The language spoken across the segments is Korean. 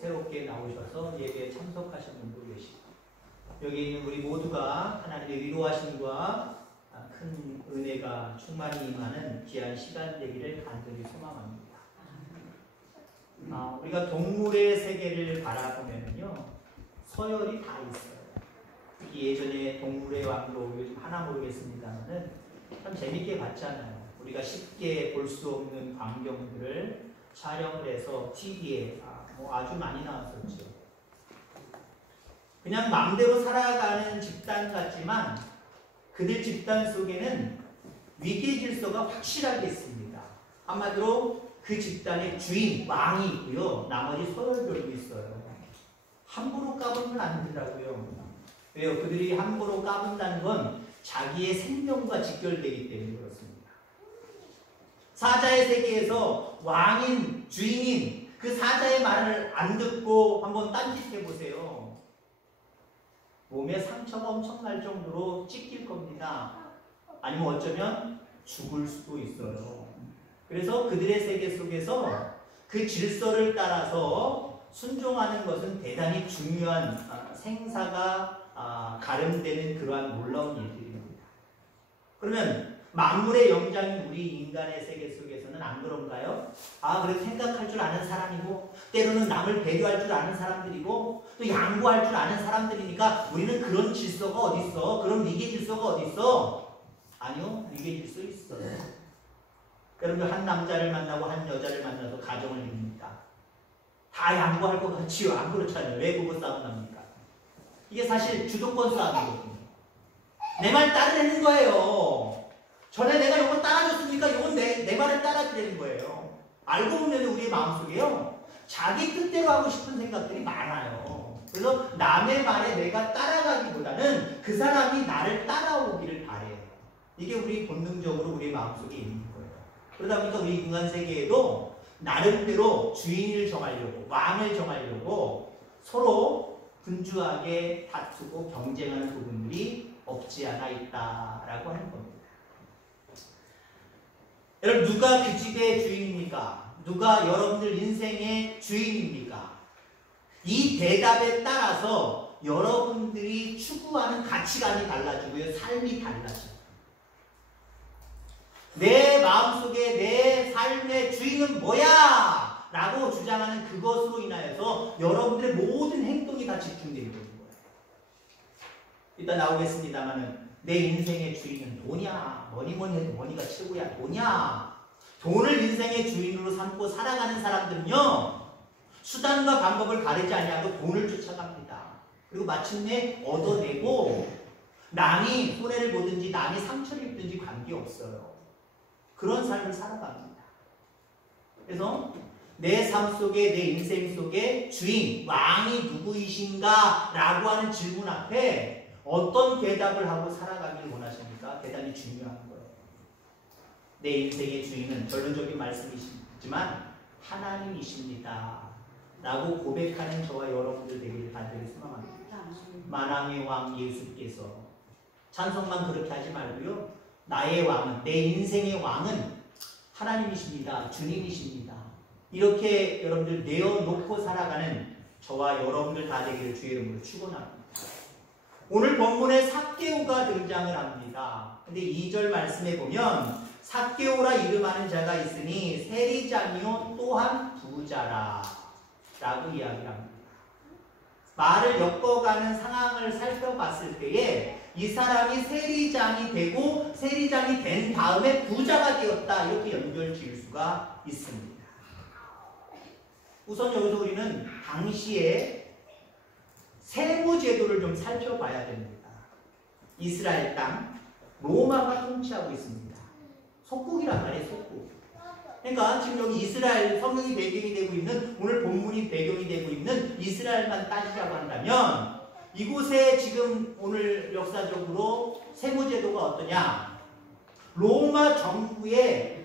새롭게 나오셔서 예배에 참석하신 분도 계시고, 여기 있는 우리 모두가 하나님의 위로하심과 큰 은혜가 충만히 임하는 귀한 시간 되기를 간절히 소망합니다. 우리가 동물의 세계를 바라보면요, 서열이 다 있어요. 특히 예전에 동물의 왕도, 요즘 하나 모르겠습니다만은 참 재밌게 봤잖아요. 우리가 쉽게 볼 수 없는 광경들을 촬영을 해서 TV에 아주 많이 나왔었죠. 그냥 마음대로 살아가는 집단 같지만 그들 집단 속에는 위계 질서가 확실하게 있습니다. 한마디로 그 집단의 주인, 왕이 있고요. 나머지 서열별도 있어요. 함부로 까불면 안 된다고요. 왜요? 그들이 함부로 까분다는 건 자기의 생명과 직결되기 때문에 그렇습니다. 사자의 세계에서 왕인, 주인인 그 사자의 말을 안 듣고 한번 딴짓해보세요. 몸에 상처가 엄청날 정도로 찢길 겁니다. 아니면 어쩌면 죽을 수도 있어요. 그래서 그들의 세계 속에서 그 질서를 따라서 순종하는 것은 대단히 중요한 생사가 가름되는 그러한 놀라운 일들입니다. 그러면 만물의 영장인 우리 인간의 세계 속에서는 안 그런가요? 그래도 생각할 줄 아는 사람이고 때로는 남을 배려할 줄 아는 사람들이고 또 양보할 줄 아는 사람들이니까 우리는 그런 질서가 어디 있어? 그런 위계 질서가 어디 있어? 아니요, 위계 질서 있어요. 여러분, 한 남자를 만나고 한 여자를 만나서 가정을 이룹니다. 다 양보할 것 같지요? 안 그렇잖아요. 왜 부부 싸움 납니까? 이게 사실 주도권 싸움이거든요. 내 말 따르는 거예요. 전에 내가 이거 따라줬으니까 이건 내 말을 따라야 되는 거예요. 알고 보면 우리의 마음속에요, 자기 뜻대로 하고 싶은 생각들이 많아요. 그래서 남의 말에 내가 따라가기보다는 그 사람이 나를 따라오기를 바래요. 이게 우리 본능적으로 우리의 마음속에 있는 거예요. 그러다 보니까 우리 인간 세계에도 나름대로 주인을 정하려고, 왕을 정하려고 서로 분주하게 다투고 경쟁하는 부분들이 없지 않아 있다라고 하는 겁니다. 여러분, 누가 그 집의 주인입니까? 누가 여러분들 인생의 주인입니까? 이 대답에 따라서 여러분들이 추구하는 가치관이 달라지고요, 삶이 달라져요. 내 마음속에 내 삶의 주인은 뭐야? 라고 주장하는 그것으로 인하여서 여러분들의 모든 행동이 다 집중되는 거예요. 이따 나오겠습니다만은 내 인생의 주인은 돈이야. 뭐니 해도 머니가 최고야. 돈이야. 돈을 인생의 주인으로 삼고 살아가는 사람들은요, 수단과 방법을 가리지 아니하고 돈을 쫓아갑니다. 그리고 마침내 얻어내고 남이 손해를 보든지 남이 상처를 입든지 관계없어요. 그런 삶을 살아갑니다. 그래서 내 삶 속에, 내 인생 속에 주인, 왕이 누구이신가? 라고 하는 질문 앞에 어떤 대답을 하고 살아가길 원하십니까? 대단히 중요한 거예요. 내 인생의 주인은 결론적인 말씀이시지만 하나님이십니다. 라고 고백하는 저와 여러분들 되기를 간절히 소망합니다. 만왕의 왕 예수께서 찬송만 그렇게 하지 말고요, 나의 왕은, 내 인생의 왕은 하나님이십니다. 주님이십니다. 이렇게 여러분들 내어놓고 살아가는 저와 여러분들 다 되기를 주의 이름으로 축원합니다. 오늘 본문에 삭개오가 등장을 합니다. 근데 2절 말씀에 보면 삭개오라 이름하는 자가 있으니 세리장이요 또한 부자라 라고 이야기합니다. 말을 엮어가는 상황을 살펴봤을 때에 이 사람이 세리장이 되고 세리장이 된 다음에 부자가 되었다, 이렇게 연결 지을 수가 있습니다. 우선 여기서 우리는 당시에 세무제도를 좀 살펴봐야 됩니다. 이스라엘 땅 로마가 통치하고 있습니다. 속국이란 말이에요. 속국. 그러니까 지금 여기 이스라엘 성경이 배경이 되고 있는, 오늘 본문이 배경이 되고 있는 이스라엘만 따지자고 한다면 이곳에 지금 오늘 역사적으로 세무제도가 어떠냐? 로마 정부에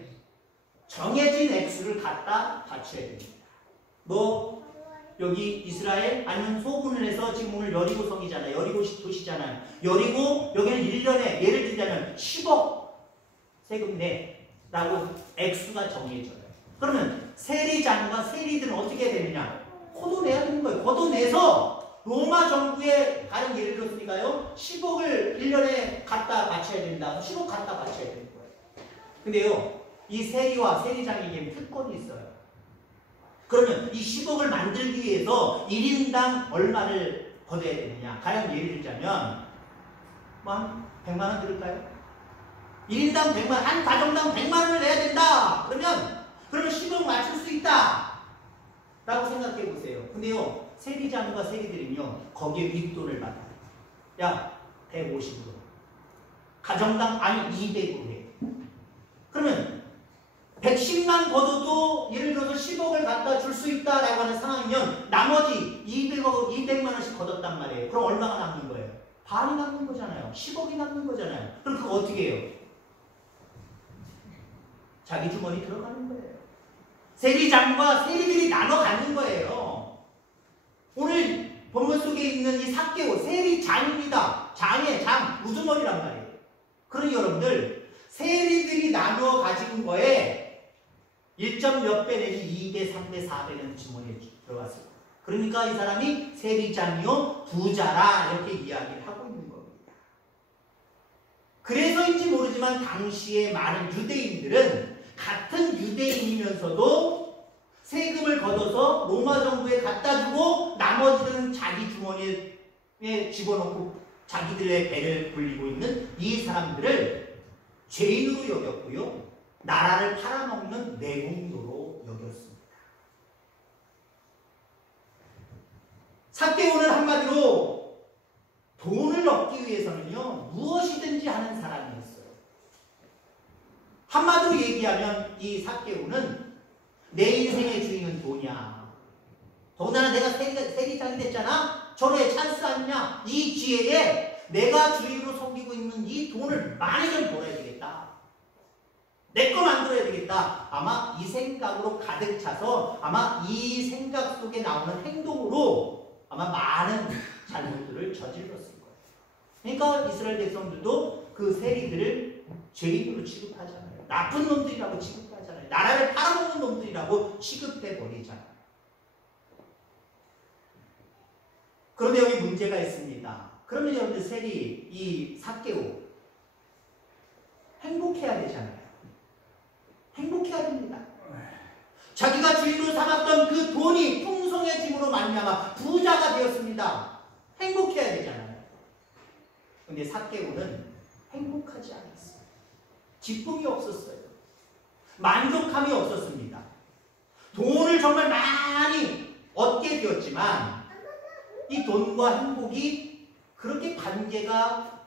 정해진 액수를 갖다 바쳐야 됩니다. 뭐 여기 이스라엘 아니면 소분을 해서 지금 오늘 여리고성이잖아요. 여리고 도시잖아요. 여리고 여기는 1년에 예를 들자면 10억 세금 내라고 액수가 정해져요. 그러면 세리장과 세리들은 어떻게 되느냐? 코도 내야 걷어내는 거예요. 걷어내서 로마 정부에 가령 예를 들었으니까요. 10억을 1년에 갖다 바쳐야 된다. 10억 갖다 바쳐야 되는 거예요. 근데요. 이 세리와 세리장에게는 특권이 있어요. 그러면 이 10억을 만들기 위해서 1인당 얼마를 걷어야 되느냐. 가령 예를 들자면 뭐 한 100만 원 들을까요? 1인당 100만 원, 한 가정당 100만 원을 내야 된다. 그러면 10억 맞출 수 있다. 라고 생각해 보세요. 근데요. 세리장과 세리들은요. 거기에 윗돈을 받아요. 야, 150으로. 가정당 아니 200으로 해. 그러면 110만 걷어도 예를 들어서 10억을 갖다 줄 수 있다라고 하는 상황이면 나머지 200만 원씩 걷었단 말이에요. 그럼 얼마가 남는 거예요? 반이 남는 거잖아요. 10억이 남는 거잖아요. 그럼 그거 어떻게 해요? 자기 주머니 들어가는 거예요. 세리장과 세리들이 나눠 갖는 거예요. 오늘 본문 속에 있는 이 삭개오 세리장입니다. 장, 우두머리란 말이에요. 그러니 여러분들 세리들이 나누어 가진 거에 1점 몇 배 내지 2배, 3배, 4배는 주머니에 들어갔어요. 그러니까 이 사람이 세리장이요 부자라 이렇게 이야기를 하고 있는 겁니다. 그래서인지 모르지만 당시에 많은 유대인들은 같은 유대인이면서도 세금을 걷어서 로마 정부에 갖다 주고 나머지는 자기 주머니에 집어넣고 자기들의 배를 불리고 있는 이 사람들을 죄인으로 여겼고요. 나라를 팔아먹는 내국노로 여겼습니다. 삭개오는 한마디로 돈을 얻기 위해서는요. 무엇이든지 하는 사람이었어요. 한마디로 얘기하면 이 삭개오는 내 인생의 주인은 돈이야. 더군다나 내가 세리장이 됐잖아. 저로의 찬스 아니냐. 이 기회에 내가 주인으로 섬기고 있는 이 돈을 많이 좀 벌어야 되겠다. 내 거 만들어야 되겠다. 아마 이 생각으로 가득 차서 아마 이 생각 속에 나오는 행동으로 아마 많은 잘못들을 저질렀을 거예요. 그러니까 이스라엘 백성들도 그 세리들을 죄인으로 취급하잖아요. 나쁜 놈들이라고 취급하잖아요. 나라를 팔아먹는 놈들이라고 취급해버리잖아요. 그런데 여기 문제가 있습니다. 그러면 여러분들 세리, 이 삭개오 행복해야 되잖아요. 행복해야 됩니다. 자기가 주인으로 삼았던 그 돈이 풍성해짐으로 말미암아 부자가 되었습니다. 행복해야 되잖아요. 그런데 삭개오는 행복하지 않았어요. 기쁨이 없었어요. 만족함이 없었습니다. 돈을 정말 많이 얻게 되었지만 이 돈과 행복이 그렇게 관계가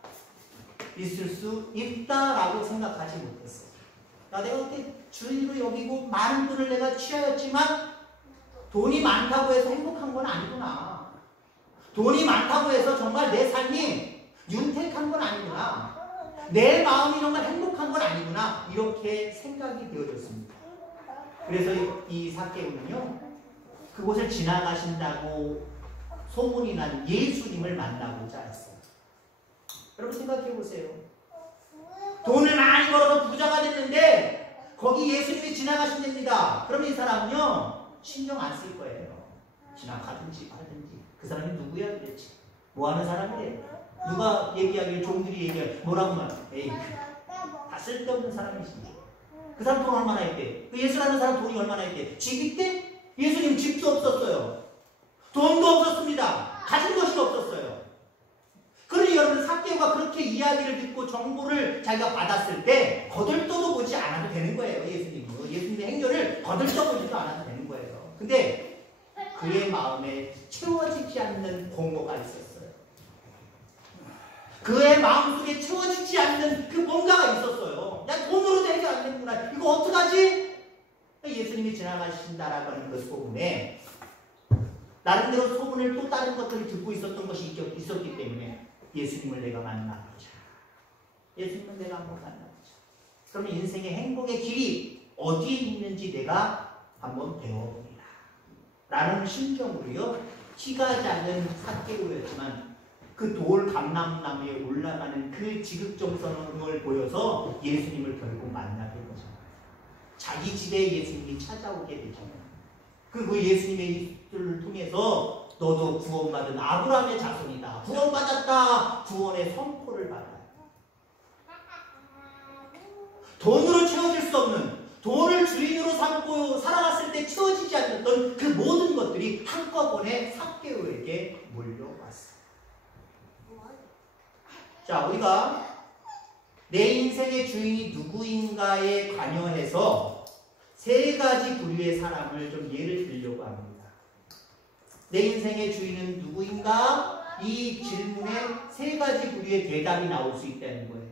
있을 수 있다라고 생각하지 못했어요. 내가 그렇게 주인으로 여기고 많은 돈을 내가 취하였지만 돈이 많다고 해서 행복한 건 아니구나. 돈이 많다고 해서 정말 내 삶이 윤택한 건 아니구나. 내 마음이 정말 행복한 건 아니구나. 이렇게 생각이 되어졌습니다. 그래서 이 삭개오는요. 그곳을 지나가신다고 소문이 난 예수님을 만나고자 했어요. 여러분 생각해 보세요. 돈을 많이 벌어서 부자가 됐는데 거기 예수님이 지나가신답니다. 그러면 이 사람은요. 신경 안 쓸 거예요. 지나가든지 말든지. 그 사람이 누구야 도대체. 뭐하는 사람이래. 누가 얘기하길 종들이 얘기하길 뭐라고 말해. 에이 다 쓸데없는 사람이십니다. 그 사람 돈 얼마나 했대. 그 예수라는 사람 돈이 얼마나 했대. 집 있대? 예수님 집도 없었어요. 돈도 없었습니다. 가진 것이 없었어요. 그러니 여러분 삭개오가 그렇게 이야기를 듣고 정보를 자기가 받았을 때 거들떠도 보지 않아도 되는 거예요. 예수님은. 예수님의 행렬을 거들떠보지도 않아도 되는 거예요. 근데 그의 마음에 채워지지 않는 공허가 있었어요. 그의 마음속에 채워지지 않는 그 뭔가가 있었어요. 야 돈으로도 해결 안 되는구나. 이거 어떡하지? 예수님이 지나가신다라고 하는 그 소문에 나름대로 소문을 또 다른 것들을 듣고 있었던 것이 있었기 때문에 예수님을 내가 만나보자. 예수님을 내가 한번 만나보자. 그러면 인생의 행복의 길이 어디에 있는지 내가 한번 배워보리라. 라는 심정으로요. 키가 작은 삭개오였지만 그 돌 감람나무에 올라가는 그 지극정성을 보여서 예수님을 결국 만나게 되잖아요. 자기 집에 예수님이 찾아오게 되잖아요. 그 예수님의 입술을 통해서 너도 구원받은 아브라함의 자손이다. 구원받았다. 구원의 선포를 받아. 돈으로 채워질 수 없는, 돈을 주인으로 삼고 살아갔을 때 채워지지 않았던 그 모든 것들이 한꺼번에 삭개오에게 몰려왔어요. 자, 우리가 내 인생의 주인이 누구인가에 관여해서 세 가지 부류의 사람을 좀 예를 들려고 합니다. 내 인생의 주인은 누구인가? 이 질문에 세 가지 부류의 대답이 나올 수 있다는 거예요.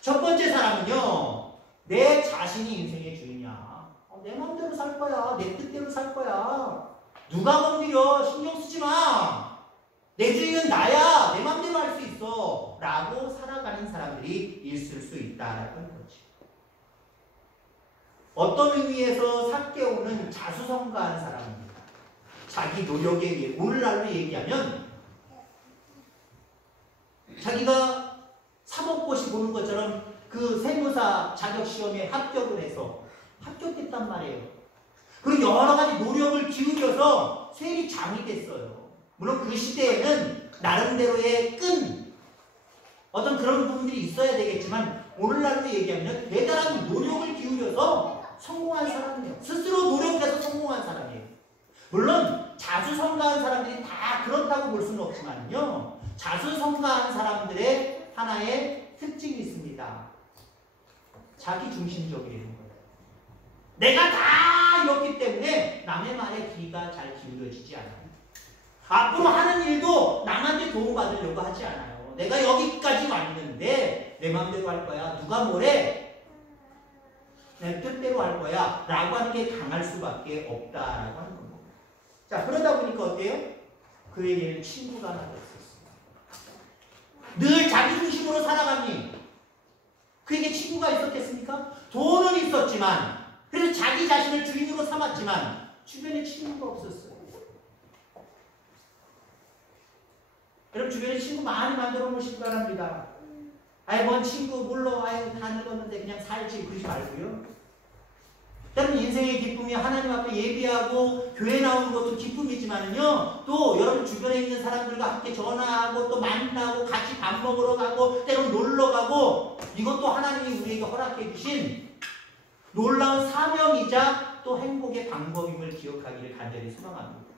첫 번째 사람은요, 내 자신이 인생의 주인이야. 내 마음대로 살 거야. 내 뜻대로 살 거야. 누가 건드려. 신경 쓰지 마. 내 주인은 나야. 내 마음대로 할 수 있어. 라고 살아가는 사람들이 있을 수 있다라는 거지. 어떤 의미에서 삭개오는 자수성가한 사람입니다. 자기 노력에 의해, 오늘날로 얘기하면 자기가 사법고시 보는 것처럼 그 세무사 자격시험에 합격을 해서 합격됐단 말이에요. 그리고 여러 가지 노력을 기울여서 세리장이 됐어요. 물론 그 시대에는 나름대로의 어떤 그런 부분들이 있어야 되겠지만 오늘날로 얘기하면 대단한 노력을 기울여서 성공한 사람이에요. 스스로 노력해서 성공한 사람이에요. 물론 자수성가한 사람들이 다 그렇다고 볼 수는 없지만요. 자수성가한 사람들의 하나의 특징이 있습니다. 자기중심적인 거예요. 내가 다 이렇기 때문에 남의 말에 귀가 잘 기울여지지 않아요. 앞으로 하는 일도 남한테 도움받으려고 하지 않아요. 내가 여기까지 왔는데 내 마음대로 할 거야. 누가 뭐래? 내 뜻대로 할 거야. 라고 하는 게 강할 수밖에 없다라고 하는 겁니다. 자, 그러다 보니까 어때요? 그에게는 친구가 하나 있었어요. 늘 자기중심으로 살아가니 그에게 친구가 있었겠습니까? 돈은 있었지만, 그래서 자기 자신을 주인으로 삼았지만 주변에 친구가 없었어요. 여러분 주변에 친구 많이 만들어 놓으시기 바랍니다. 아이 뭔 친구 몰라, 아이 다 늙었는데 그냥 살지, 그러지 말고요. 여러분 인생의 기쁨이 하나님 앞에 예비하고 교회 나오는 것도 기쁨이지만요, 또 여러분 주변에 있는 사람들과 함께 전화하고 또 만나고 같이 밥 먹으러 가고 때론 놀러 가고, 이것도 하나님이 우리에게 허락해 주신 놀라운 사명이자 또 행복의 방법임을 기억하기를 간절히 소망합니다.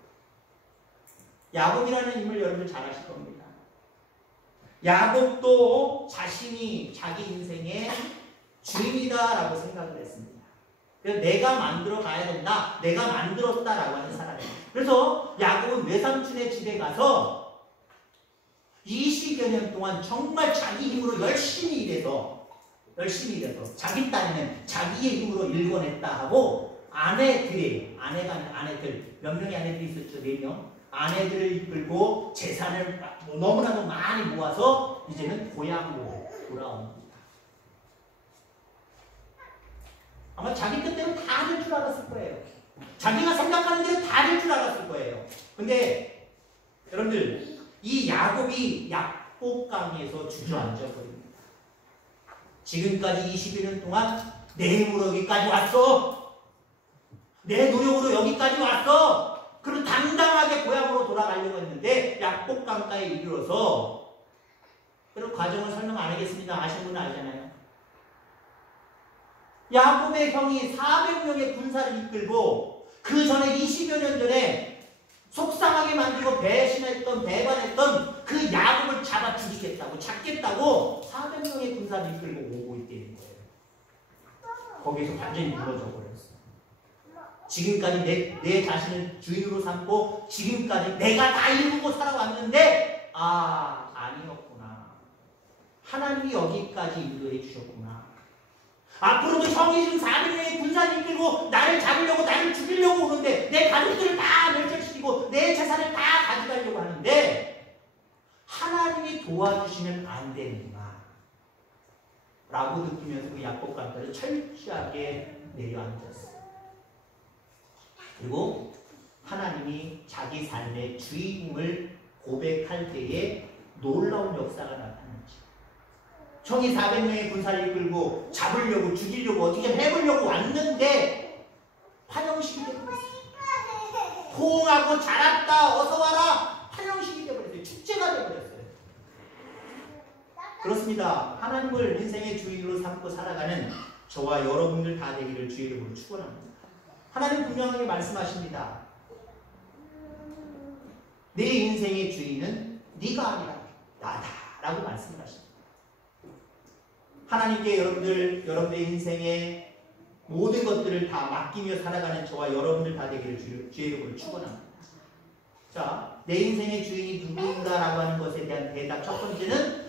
야곱이라는 인물 여러분 잘 아실 겁니다. 야곱도 자신이 자기 인생의 주인이다라고 생각을 했습니다. 그래서 내가 만들어 가야 된다, 내가 만들었다라고 하는 사람이에요. 그래서 야곱은 외삼촌의 집에 가서 20여 년 동안 정말 자기 힘으로 열심히 일해서 자기 딴에는 자기의 힘으로 일궈냈다 하고, 아내들 몇 명의 아내들이 있었죠? 4명. 아내들을 이끌고 재산을 너무나도 많이 모아서 이제는 고향으로 돌아옵니다. 아마 자기 뜻대로 다 될 줄 알았을 거예요. 자기가 생각하는 대로 다 될 줄 알았을 거예요. 근데 여러분들, 이 야곱이 약복강에서 주저앉아 버립니다. 지금까지 20여 년 동안 내 힘으로 여기까지 왔어. 내 노력으로 여기까지 왔어. 그리고 당당하게 고향으로 돌아가려고 했는데 약복강가에 이르러서, 그런 과정을 설명 안 하겠습니다. 아시는 분은 알잖아요. 야곱의 형이 400명의 군사를 이끌고 그 전에 20여 년 전에 속상하게 만들고 배반했던 그 야곱을 잡아 죽이겠다고, 잡겠다고 400명의 군사를 이끌고 오고 있다는 거예요. 거기에서 완전히 무너져 버렸어요. 지금까지 내 자신을 주인으로 삼고 지금까지 내가 다 이루고 살아왔는데, 아니었구나. 하나님이 여기까지 인도해 주셨구나. 앞으로도 형이 지금 400명의 군사를 이끌고 나를 잡으려고, 나를 죽이려고 오는데, 내 가족들을 다 멸절시키고 내 재산을 다 가져가려고 하는데 하나님이 도와주시면 안 되는구나 라고 느끼면서 그 약복강가를 철저하게 내려앉았어요. 그리고 하나님이 자기 삶의 주인임을 고백할 때에 놀라운 역사가 나타났죠. 형이 400명의 군사를 이끌고 잡으려고, 죽이려고, 어떻게 해보려고 왔는데 환영식이 되고 있어요. 호응하고 잘 왔다, 어서 와라 그렇습니다. 하나님을 인생의 주인으로 삼고 살아가는 저와 여러분들 다 되기를 주의 이름으로 축원합니다. 하나님 분명하게 말씀하십니다. 내 인생의 주인은 네가 아니라 나다라고 말씀을 하십니다. 하나님께 여러분들의 인생의 모든 것들을 다 맡기며 살아가는 저와 여러분들 다 되기를 주의 이름으로 축원합니다. 자, 내 인생의 주인이 누구인가라고 하는 것에 대한 대답 첫 번째는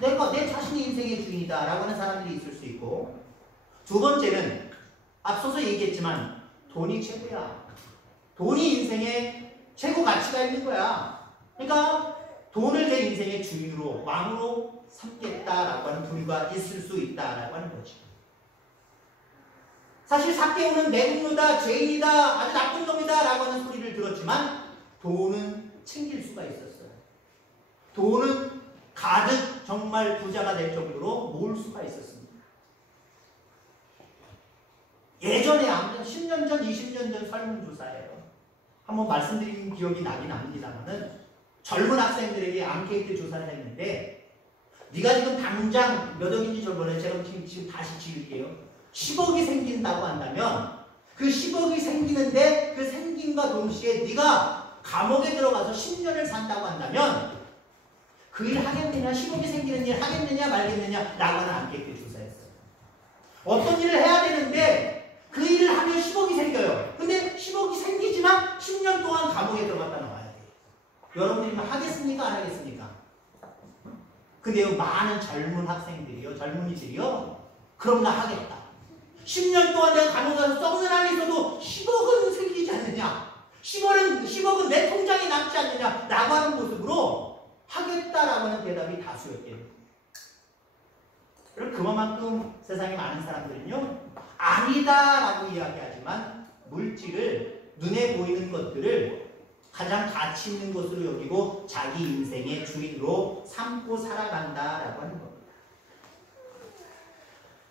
내 자신이 인생의 주인이다 라고 하는 사람들이 있을 수 있고, 두 번째는 앞서서 얘기했지만 돈이 최고야. 돈이 인생의 최고 가치가 있는 거야. 그러니까 돈을 내 인생의 주인으로 왕으로 삼겠다라고 하는 부류가 있을 수 있다라고 하는 거죠. 사실 삭개오는 내국노다, 죄인이다, 아주 나쁜 놈이다 라고 하는 소리를 들었지만 돈은 챙길 수가 있었어요. 돈은 가득 정말 부자가 될 정도로 모을 수가 있었습니다. 예전에 아무튼 10년 전, 20년 전 설문조사예요. 한번 말씀드린 기억이 나긴 합니다만은 젊은 학생들에게 앙케이트 조사를 했는데, 네가 지금 당장 몇 억인지 저번에 제가 지금 다시 지을게요. 10억이 생긴다고 한다면 그 10억이 생기는데 그 생김과 동시에 네가 감옥에 들어가서 10년을 산다고 한다면 그 일 하겠느냐, 10억이 생기는 일 하겠느냐 말겠느냐 라고 하는 앙케이트 조사였어요. 어떤 일을 해야 되는데 그 일을 하면 10억이 생겨요. 근데 10억이 생기지만 10년 동안 감옥에 들어갔다 나와야 돼요. 여러분들이 하겠습니까? 안 하겠습니까? 근데요, 많은 젊은 학생들이요, 젊은이들이요, 그럼 나 하겠다. 10년 동안 내가 감옥에 가서 썩는 안에 있어도 10억은 생기지 않느냐, 10억은 내 통장에 남지 않느냐 라고 하는 모습으로 하겠다라고 하는 대답이 다수였대요. 그럼 그만큼 세상에 많은 사람들은요, 아니다라고 이야기하지만 물질을, 눈에 보이는 것들을 가장 가치 있는 것으로 여기고 자기 인생의 주인으로 삼고 살아간다라고 하는 겁니다.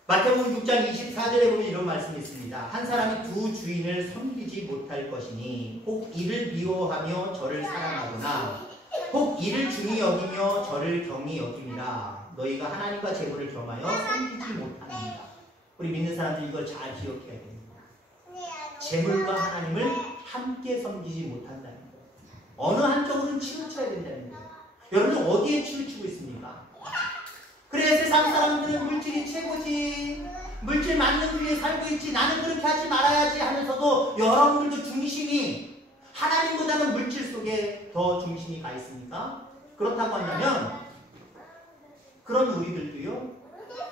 마태복음 6장 24절에 보면 이런 말씀이 있습니다. 한 사람이 두 주인을 섬기지 못할 것이니 혹 이를 미워하며 저를 사랑하거나 혹 이를 중히 여기며 저를 경히 여김이라. 너희가 하나님과 재물을 겸하여 섬기지 못합니다. 우리 믿는 사람들이 이걸 잘 기억해야 됩니다. 재물과 하나님을 함께 섬기지 못한다는 거예요. 어느 한쪽으로는 치우쳐야 된다는 거예요. 여러분 어디에 치우치고 있습니까? 그래, 세상 사람들은 물질이 최고지, 물질 맞는 위에 살고 있지, 나는 그렇게 하지 말아야지 하면서도 여러분들도 중심이 하나님보다는 물질 속에 더 중심이 가 있습니까? 그렇다고 한다면 그런 우리들도요,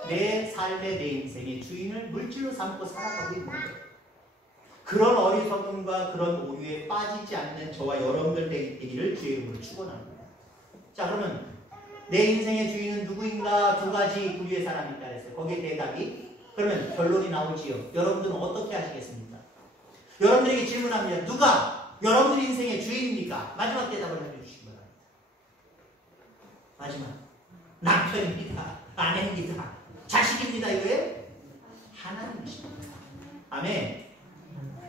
내 삶의, 내 인생의 주인을 물질로 삼고 살아가고 있는 거예요. 그런 어리석음과 그런 오류에 빠지지 않는 저와 여러분들 되기를 주의 이름으로 축원합니다. 자, 그러면 내 인생의 주인은 누구인가? 두 가지 부류의 사람이 있다 그랬어요. 거기에 대답이, 그러면 결론이 나오지요. 여러분들은 어떻게 하시겠습니까? 여러분들에게 질문합니다. 누가 여러분들 인생의 주인입니까? 마지막 대답을 해주시기 바랍니다. 마지막, 남편입니다, 아내입니다, 자식입니다. 이거예요? 하나님이십니다. 아멘.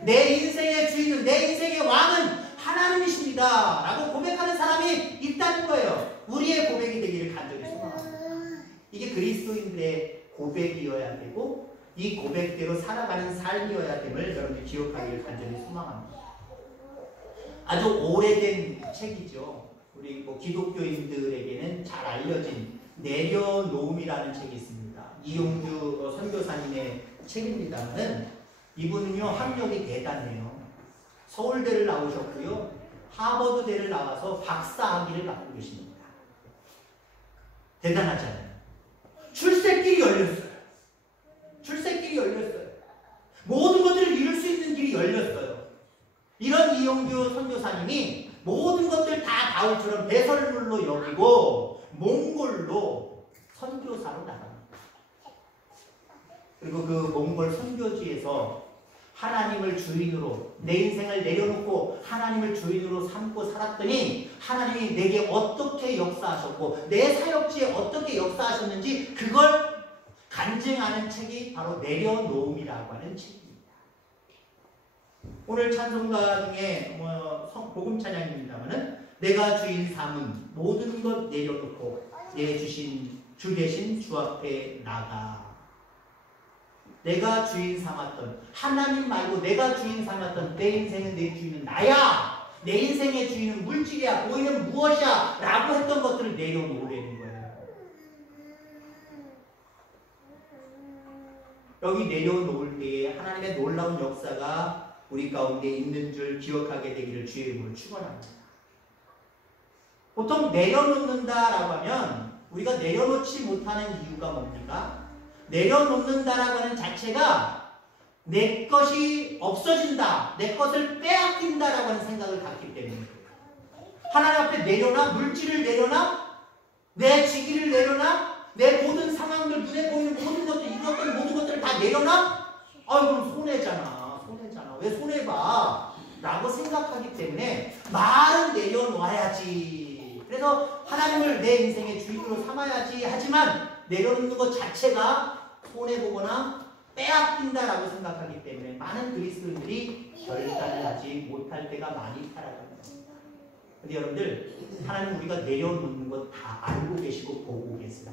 내 인생의 주인은, 내 인생의 왕은 하나님이십니다 라고 고백하는 사람이 있다는 거예요. 우리의 고백이 되기를 간절히 소망합니다. 이게 그리스도인들의 고백이어야 되고 이 고백대로 살아가는 삶이어야 됨을 여러분들이 기억하기를 간절히 소망합니다. 아주 오래된 책이죠. 우리 기독교인들에게는 잘 알려진 내려놓음이라는 책이 있습니다. 이용주 선교사님의 책입니다만은 이분은요, 학력이 대단해요. 서울대를 나오셨고요, 하버드대를 나와서 박사학위를 갖고 계십니다. 대단하잖아요. 출세길이 열렸어요. 출세길이 열렸어요. 모든 것들을 이룰 수 있는 길이 열렸어요. 이런 이용규 선교사님이 모든 것들 다 바울처럼 배설물로 여기고 몽골로 선교사로 나갑니다. 그리고 그 몽골 선교지에서 하나님을 주인으로, 내 인생을 내려놓고 하나님을 주인으로 삼고 살았더니 하나님이 내게 어떻게 역사하셨고 내 사역지에 어떻게 역사하셨는지 그걸 간증하는 책이 바로 내려놓음이라고 하는 책입니다. 오늘 찬송가 중에 복음 찬양입니다만은 내가 주인 삼은 모든 것 내려놓고 내 주신 주 대신 주 앞에 나가. 내가 주인 삼았던, 하나님 말고 내가 주인 삼았던 내 인생은, 내 주인은 나야. 내 인생의 주인은 물질이야. 보이는 무엇이야 라고 했던 것들을 내려놓으려는 거예요. 여기 내려놓을 때에 하나님의 놀라운 역사가 우리 가운데 있는 줄 기억하게 되기를 주의 이름으로 축원합니다. 보통 내려놓는다라고 하면 우리가 내려놓지 못하는 이유가 뭡니까? 내려놓는다라고 하는 자체가 내 것이 없어진다, 내 것을 빼앗긴다라고 하는 생각을 갖기 때문이에요. 하나님 앞에 내려놔, 물질을 내려놔, 내 직위를 내려놔, 내 모든 상황들, 눈에 보이는 모든 것들, 이것들, 모든 것들을 다 내려놔? 그럼 손해잖아. 왜 손해봐? 라고 생각하기 때문에 말은 내려놔야지. 그래서 하나님을 내 인생의 주인으로 삼아야지. 하지만 내려놓는 것 자체가 손해보거나 빼앗긴다라고 생각하기 때문에 많은 그리스도인들이 결단을 하지 못할 때가 많이 살아갑니다. 근데 여러분들, 하나님 우리가 내려놓는 것 다 알고 계시고 보고 계세요.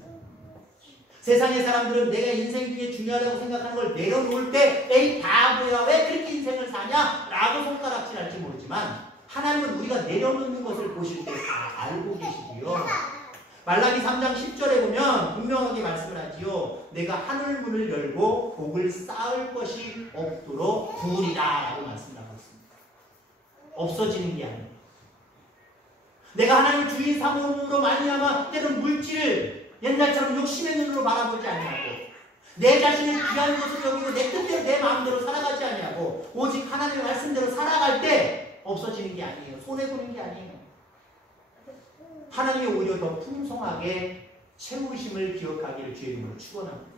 세상의 사람들은 내가 인생 중에 중요하다고 생각하는 걸 내려놓을 때 에이 바보야 왜 그렇게 인생을 사냐 라고 손가락질할지 모르지만 하나님은 우리가 내려놓는 것을 보실 때 다 알고 계시고요. 말라기 3장 10절에 보면 분명하게 말씀을 하지요. 내가 하늘 문을 열고 복을 쌓을 것이 없도록 부으리라 라고 말씀하고 있습니다. 없어지는 게 아니에요. 내가 하나님을 주인 삼음으로 말미암아 때론 물질을 옛날처럼 욕심의 눈으로 바라보지 아니하고 내 자신을 귀한 것을 여기고 내 뜻대로 내 마음대로 살아가지 아니하고 오직 하나님의 말씀대로 살아갈 때 없어지는 게 아니에요. 손해보는 게 아니에요. 하나님이 오히려 더 풍성하게 채우심을 기억하기를 주의 이름으로 축원합니다.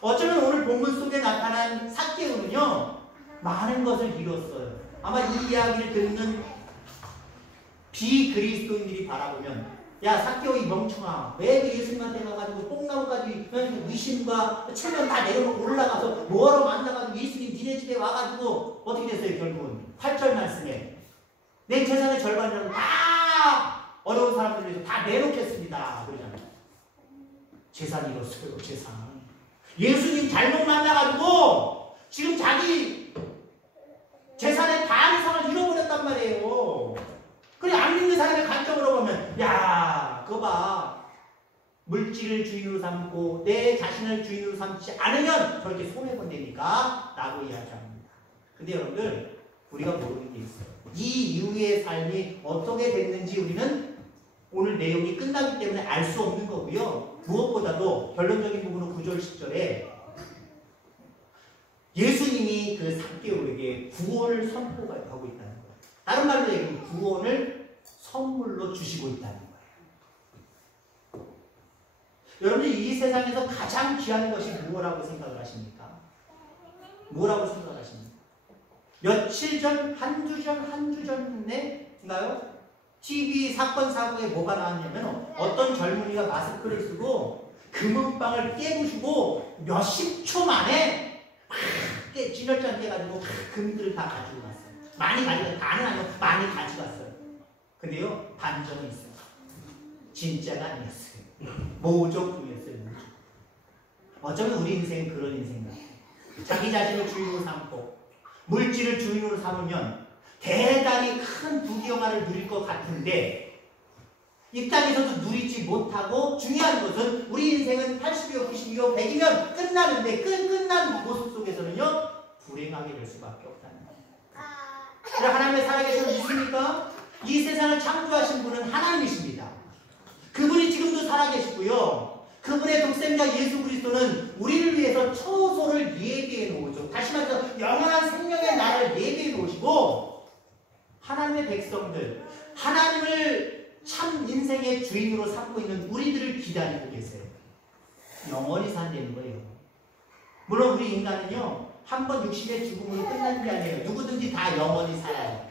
어쩌면 오늘 본문 속에 나타난 삭개오는요 많은 것을 이뤘어요. 아마 이 이야기를 듣는 비그리스도인들이 바라보면 야 삭개오 이 멍청아 왜 예수님한테 가가지고 뽕나무까지 의심과 체면 다 내려놓고 올라가서 뭐하러 만나가지고 예수님 니네 집에 와가지고 어떻게 됐어요? 결국은 8절 말씀에 내 재산의 절반이라도 다 어려운 사람들을 위해서 다 내놓겠습니다 그러잖아요. 재산 잃었어요. 재산 예수님 잘못 만나가지고 지금 자기 재산의 반 이상을 잃어버렸단 말이에요. 그래 안 믿는 사람의 관점으로 보면 야 그거 봐 물질을 주인으로 삼고 내 자신을 주인으로 삼지 않으면 저렇게 손해본다니까 라고 이야기합니다. 근데 여러분들 우리가 모르는 게 있어요. 이 이후의 삶이 어떻게 됐는지 우리는 오늘 내용이 끝나기 때문에 알 수 없는 거고요. 무엇보다도 결론적인 부분은 9절 10절에 예수님이 그 삭개오에게 구원을 선포하고 있다는 거예요. 다른 말로 얘기하면 구원을 선물로 주시고 있다는 거예요. 여러분들 이 세상에서 가장 귀한 것이 무엇이라고 생각을 하십니까? 뭐라고 생각하십니까? 며칠 전, 한 주 전인가요? TV 사건 사고에 뭐가 나왔냐면 어떤 젊은이가 마스크를 쓰고 금은방을 깨부수고 몇십 초 만에 막 진열장 깨가지고 금들을 다 가지고 갔어요. 많이 가져갔어요. 다는 아니고 많이 가져갔어요. 근데요 반전이 있어요. 진짜가 아니었어요. 모조품이었어요. 모조품. 어쩌면 우리 인생은 그런 인생 같아요. 자기 자신을 주인으로 삼고 물질을 주인으로 삼으면 대단히 큰 부귀영화를 누릴 것 같은데 이 땅에서도 누리지 못하고 중요한 것은 우리 인생은 80이요, 90이요, 100이면 끝나는데 끝난 모습 속에서는요 불행하게 될 수밖에 없다는 거예요. 그래 하나님의 살아계신 분 믿습니까? 이 세상을 창조하신 분은 하나님이십니다. 그분이 지금도 살아계시고요. 그분의 독생자 예수 그리스도는 우리를 위해서 처소를 예비해 놓으죠. 다시 말해서 영원한 생명의 나라를 예비해 놓으시고 하나님의 백성들, 하나님을 참 인생의 주인으로 삼고 있는 우리들을 기다리고 계세요. 영원히 산다는 거예요. 물론 우리 인간은요 한 번 육신의 죽음으로 끝나는 게 아니에요. 누구든지 다 영원히 살아요.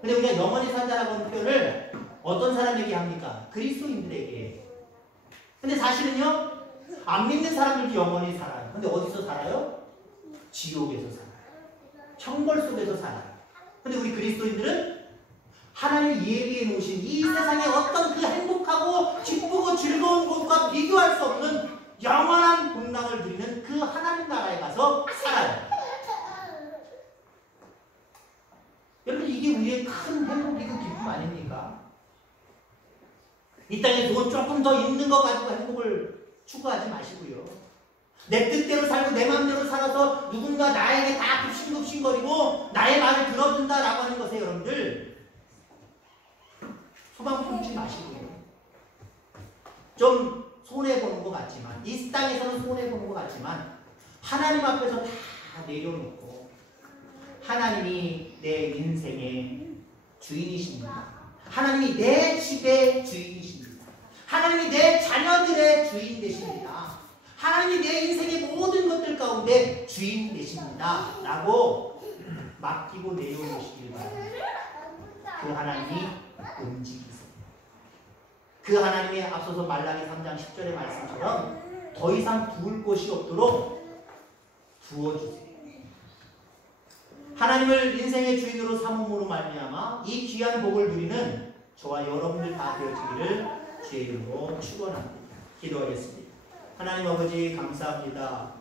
근데 우리가 영원히 산다라고 하는 표현을 어떤 사람에게 합니까? 그리스도인들에게. 근데 사실은요 안 믿는 사람들도 영원히 살아요. 근데 어디서 살아요? 지옥에서 살아요. 형벌 속에서 살아요. 근데 우리 그리스도인들은 하나님이 예비해 놓으신 이 세상의 어떤 그 행복하고 기쁘고 즐거운 것과 비교할 수 없는 영원한 본당을 누리는 그 하나님 나라에 가서 살아요. 여러분 이게 우리의 큰 행복이고 기쁨 아닙니까? 이 땅에 조금 더 있는 것 가지고 행복을 추구하지 마시고요. 내 뜻대로 살고 내 마음대로 살아서 누군가 나에게 다 굽신굽신거리고 나의 말을 들어준다라고 하는 것에 여러분들 소망 품지 마시고요. 좀 손해보는 것 같지만 이 땅에서는 손해보는 것 같지만 하나님 앞에서 다 내려놓고 하나님이 내 인생의 주인이십니다. 하나님이 내 집의 주인이십니다. 하나님이 내 자녀들의 주인 되십니다. 하나님이 내 인생의 모든 것들 가운데 주인 되십니다. 라고 맡기고 내려놓으시길 바랍니다. 그 하나님이 움직이세요. 그 하나님의 앞서서 말라기 3장 10절의 말씀처럼 더 이상 부을 곳이 없도록 부어주세요. 하나님을 인생의 주인으로 삼음으로 말미암아 이 귀한 복을 누리는 저와 여러분들 다 되어지기를 주의 이름으로 축원합니다. 기도하겠습니다. 하나님 아버지 감사합니다.